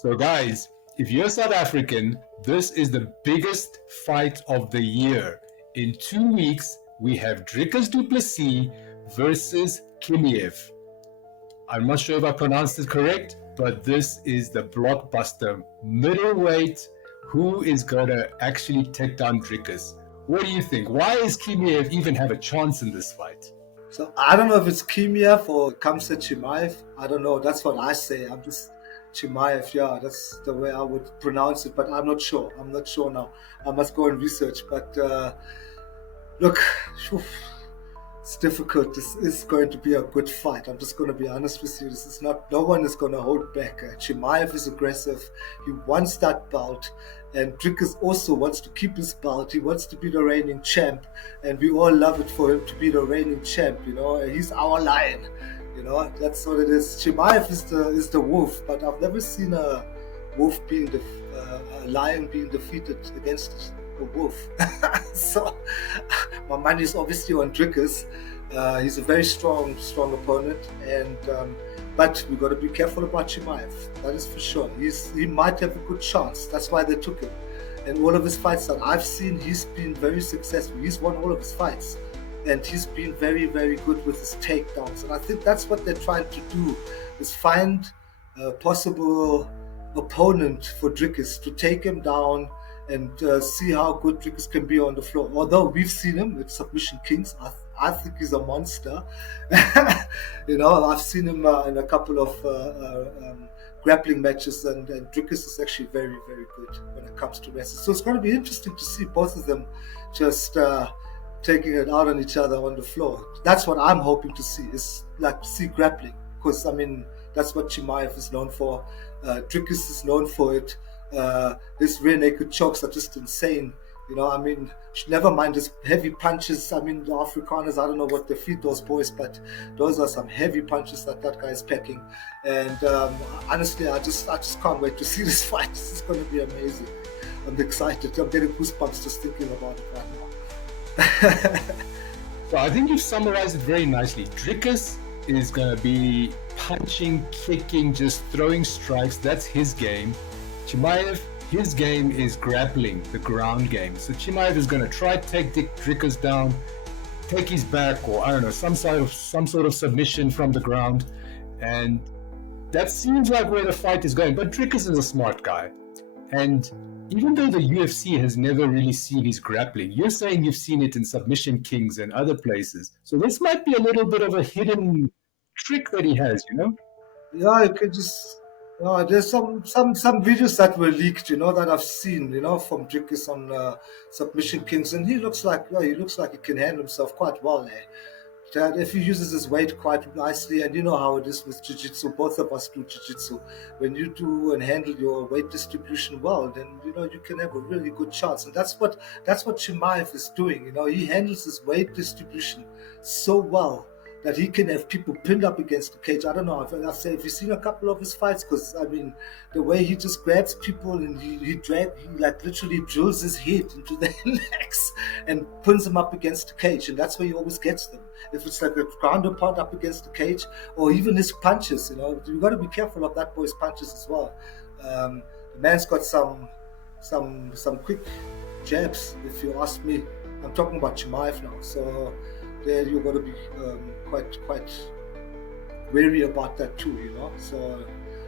So, guys, if you're South African, this is the biggest fight of the year. In 2 weeks, we have Dricus Du Plessis versus Chimaev. I'm not sure if I pronounced it correct, but this is the blockbuster middleweight. Who is going to actually take down Dricus? What do you think? Why does Chimaev even have a chance in this fight? So I don't know if it's Chimaev or Khamzat Chimaev. I don't know. That's what I say. I'm just Chimaev. Yeah, that's the way I would pronounce it. But I'm not sure. I'm not sure now. I must go and research. But look, it's difficult. This is going to be a good fight. I'm just going to be honest with you. This is not. No one is going to hold back. Chimaev is aggressive. He wants that bout. And Dricus also wants to keep his belt. He wants to be the reigning champ, and we all love it for him to be the reigning champ. You know, he's our lion. You know, that's what it is. Chimaev is the wolf, but I've never seen a wolf being a lion being defeated against a wolf. So my money is obviously on Dricus. He's a very strong opponent, and but we've got to be careful about Chimaev. That is for sure. He might have a good chance. That's why they took him. And all of his fights that I've seen, he's been very successful. He's won all of his fights, and he's been very, very good with his takedowns. And I think that's what they're trying to do, is find a possible opponent for Dricus to take him down and see how good Dricus can be on the floor. Although we've seen him with Submission Kings, I think he's a monster. You know, I've seen him in a couple of grappling matches, and Dricus is actually very, very good when it comes to wrestling. So it's going to be interesting to see both of them just taking it out on each other on the floor. That's what I'm hoping to see, is like see grappling, because I mean that's what Chimaev is known for. Dricus is known for it. His rear naked chokes are just insane. You know, I mean, never mind his heavy punches. I mean, the Afrikaners, I don't know what they feed those boys, but those are some heavy punches that guy is packing. And honestly, I just can't wait to see this fight. This is going to be amazing. I'm excited. I'm getting goosebumps just thinking about it right now. So I think you've summarized it very nicely. Dricus is going to be punching, kicking, just throwing strikes. That's his game. Chimaev, his game is grappling, the ground game. So Chimaev is going to try to take Dricus down, take his back, or I don't know, some sort of submission from the ground, and that seems like where the fight is going. But Dricus is a smart guy, and even though the UFC has never really seen his grappling, you're saying you've seen it in Submission Kings and other places. So this might be a little bit of a hidden trick that he has, you know? Yeah, you could just. There's some videos that were leaked, you know, that I've seen, you know, from Dricus on Submission Kings, and he looks like he can handle himself quite well there. That if he uses his weight quite nicely, and you know how it is with jiu-jitsu, both of us do jiu-jitsu. When you do and handle your weight distribution well, then you know you can have a really good chance, and that's what Chimaev is doing. You know, he handles his weight distribution so well that he can have people pinned up against the cage. I don't know. Have you seen a couple of his fights? Because I mean, the way he just grabs people and he like literally drills his head into their necks and pins them up against the cage, and that's where he always gets them. If it's like a ground and pound up against the cage, or even his punches, you know, you got to be careful of that boy's punches as well. The man's got some quick jabs, if you ask me. I'm talking about Chimaev now, so there you've got to be quite wary about that too, you know. So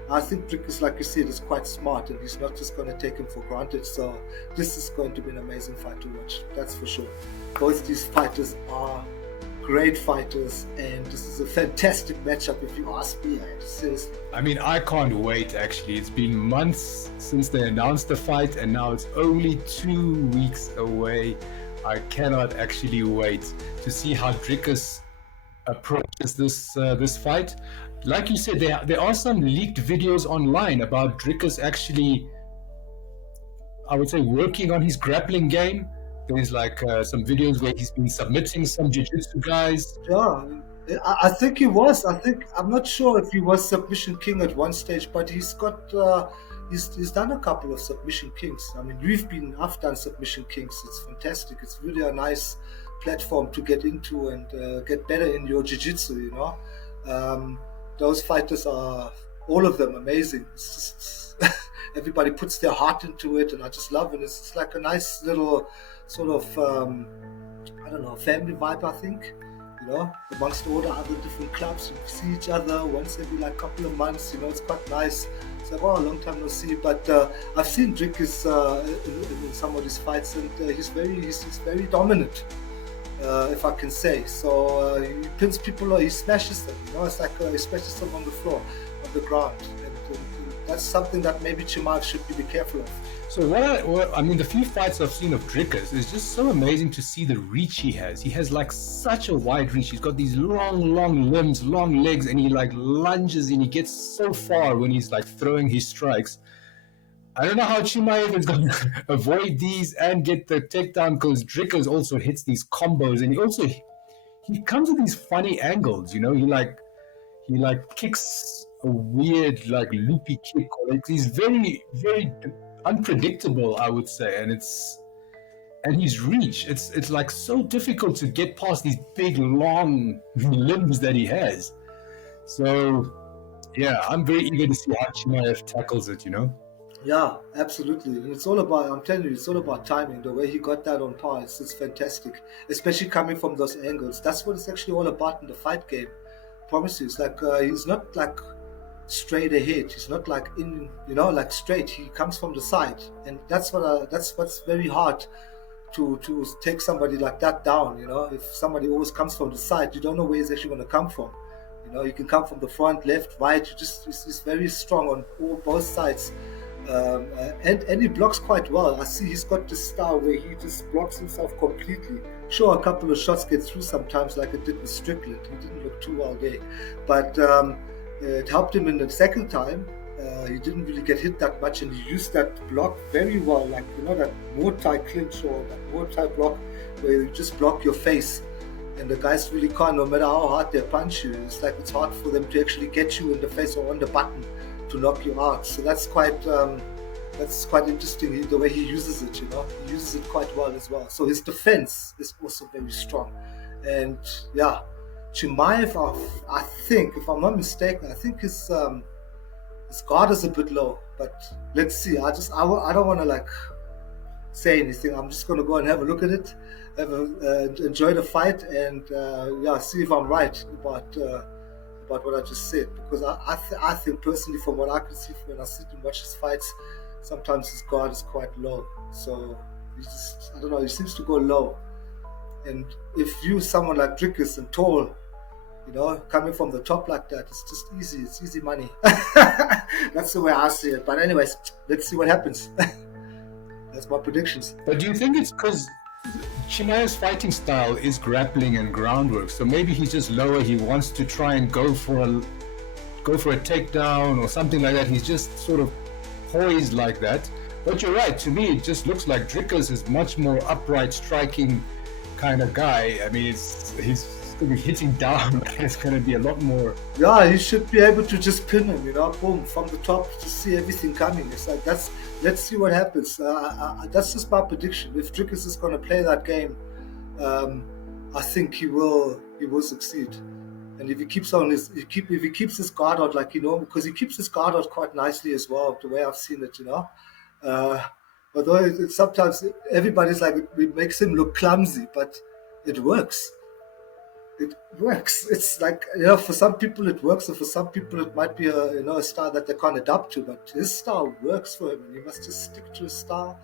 I think Dricus, like you said, is quite smart, and he's not just going to take him for granted. So this is going to be an amazing fight to watch, that's for sure. Both these fighters are great fighters, and this is a fantastic matchup if you ask me. Seriously. I mean, I can't wait, actually. It's been months since they announced the fight, and now it's only 2 weeks away. I cannot actually wait to see how Dricus approaches this fight. Like you said, there are some leaked videos online about Dricus actually, I would say, working on his grappling game. There's like some videos where he's been submitting some jiu-jitsu guys. Yeah, I think he was. I'm not sure if he was Submission King at one stage, but he's got he's done a couple of Submission Kings. I mean, I've done Submission Kings. It's fantastic. It's really a nice platform to get into and get better in your jiu-jitsu, you know. Those fighters are all of them amazing. It's just everybody puts their heart into it, and I just love it. It's like a nice little sort of I don't know, family vibe, I think. Amongst all the other different clubs, you see each other once every like couple of months. It's quite nice. It's like, oh, a long time no see. But I've seen Dricus in some of his fights, and he's very dominant, if I can say. So he pins people, or he smashes them. It's like he smashes them on the floor, on the ground, and that's something that maybe Chimaev should be careful of. So the few fights I've seen of Dricus is just so amazing to see the reach he has. He has like such a wide reach. He's got these long limbs, long legs, and he like lunges and he gets so far when he's like throwing his strikes. I don't know how Chimaev is going to avoid these and get the takedown, because Dricus also hits these combos, and he comes with these funny angles. He kicks a weird like loopy kick, or like he's very, very unpredictable, I would say, and his reach, it's like so difficult to get past these big long limbs that he has. So yeah, I'm very eager to see how Chimaev tackles it. Yeah, absolutely. And it's all about, I'm telling you, it's all about timing. The way he got that on par, it's fantastic, especially coming from those angles. That's what it's actually all about in the fight game. I promise you, it's like he's not like straight ahead. He's not like like straight. He comes from the side, and that's what's very hard to take somebody like that down. If somebody always comes from the side, you don't know where he's actually going to come from. He can come from the front, left, right. He's very strong on both sides, and he blocks quite well. I see he's got this style where he just blocks himself completely. Sure, a couple of shots get through sometimes, like it did with Strickland. He didn't look too well there, but it helped him in the second time. He didn't really get hit that much, and he used that block very well, like that Muay Thai clinch or that Muay Thai block where you just block your face, and the guys really can't, no matter how hard they punch you. It's like it's hard for them to actually get you in the face or on the button to knock you out. So that's quite interesting, the way he uses it. He uses it quite well as well. So his defense is also very strong, and yeah. Chimaev, I think, if I'm not mistaken, I think his guard is a bit low. But let's see. I don't want to like say anything. I'm just going to go and have a look at it, enjoy the fight, and see if I'm right about what I just said. Because I think personally, from what I can see when I sit and watch his fights, sometimes his guard is quite low. So I don't know. He seems to go low. And if you someone like Dricus and tall, coming from the top like that, it's just easy. It's easy money. That's the way I see it. But anyways, let's see what happens. That's my predictions. But do you think it's because Chimaev's fighting style is grappling and groundwork? So maybe he's just lower. He wants to try and go for a takedown or something like that. He's just sort of poised like that. But you're right. To me, it just looks like Dricus is much more upright, striking kind of guy. I mean, he's going to be hitting down. It's going to be a lot more. Yeah, he should be able to just pin him, boom, from the top, to see everything coming. It's like let's see what happens. That's just my prediction. If Dricus is going to play that game, I think he will succeed. And if he keeps if he keeps his guard out, like because he keeps his guard out quite nicely as well, the way I've seen it, Although sometimes everybody's like, it makes him look clumsy, but it works. It works. It's like, for some people it works, and for some people it might be a style that they can't adapt to, but his style works for him, and he must just stick to his style,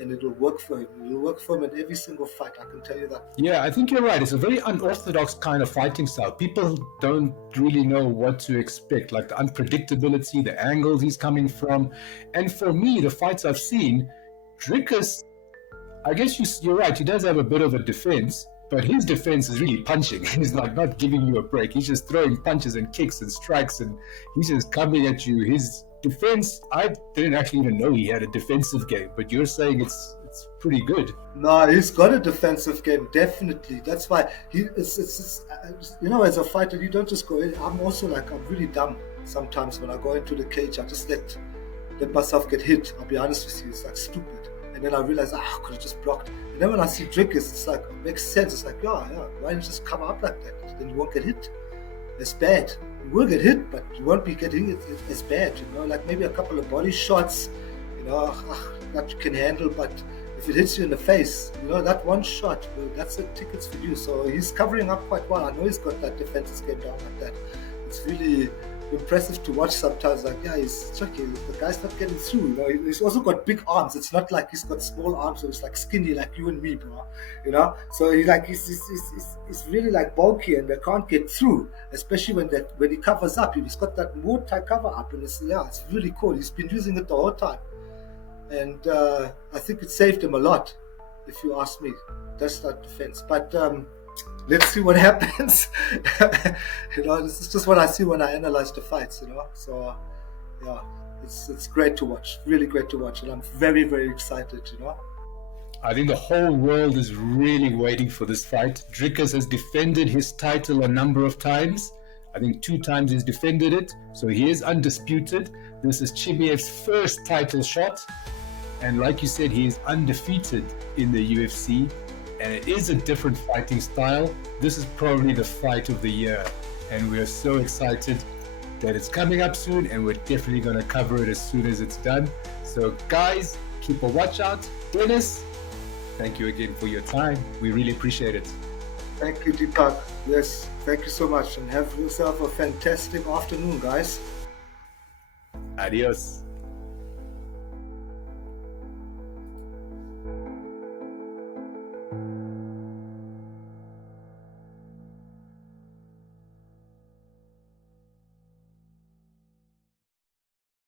and it'll work for him. It'll work for him in every single fight, I can tell you that. Yeah, I think you're right. It's a very unorthodox kind of fighting style. People don't really know what to expect, like the unpredictability, the angles he's coming from. And for me, the fights I've seen, Dricus, I guess you're right, he does have a bit of a defense, but his defense is really punching. He's like not giving you a break. He's just throwing punches and kicks and strikes, and he's just coming at you. His defense, I didn't actually even know he had a defensive game, but you're saying it's pretty good. No, he's got a defensive game, definitely. That's why it's as a fighter, you don't just go in. I'm also like, I'm really dumb sometimes when I go into the cage. I just let myself get hit. I'll be honest with you, it's like stupid. And then I realize, I could have just blocked. And then when I see Dricus, it's like, it makes sense. It's like, yeah, why don't you just come up like that? Then you won't get hit. It's bad. You will get hit, but you won't be getting it as bad, like maybe a couple of body shots, that you can handle, but if it hits you in the face, that one shot, well, that's the tickets for you. So he's covering up quite well. I know he's got that defensive game down like that. It's really impressive to watch sometimes. Like, yeah, he's tricky. The guy's not getting through. He's also got big arms. It's not like he's got small arms, so he's like skinny like you and me, bro. So he's really like bulky, and they can't get through. Especially when he covers up, he's got that more tight cover up, and it's really cool. He's been using it the whole time, and I think it saved him a lot, if you ask me. That's that defense, but. Let's see what happens. This is just what I see when I analyze the fights. So yeah, it's great to watch, really great to watch, and I'm very, very excited. I think the whole world is really waiting for this fight. Dricus has defended his title a number of times. I think 2 times he's defended it, so he is undisputed. This is Chimaev's first title shot, and like you said, he is undefeated in the UFC. And it is a different fighting style. This is probably the fight of the year. And we're so excited that it's coming up soon, and we're definitely going to cover it as soon as it's done. So guys, keep a watch out. Dennis, thank you again for your time. We really appreciate it. Thank you, Deepak. Yes, thank you so much. And have yourself a fantastic afternoon, guys. Adios.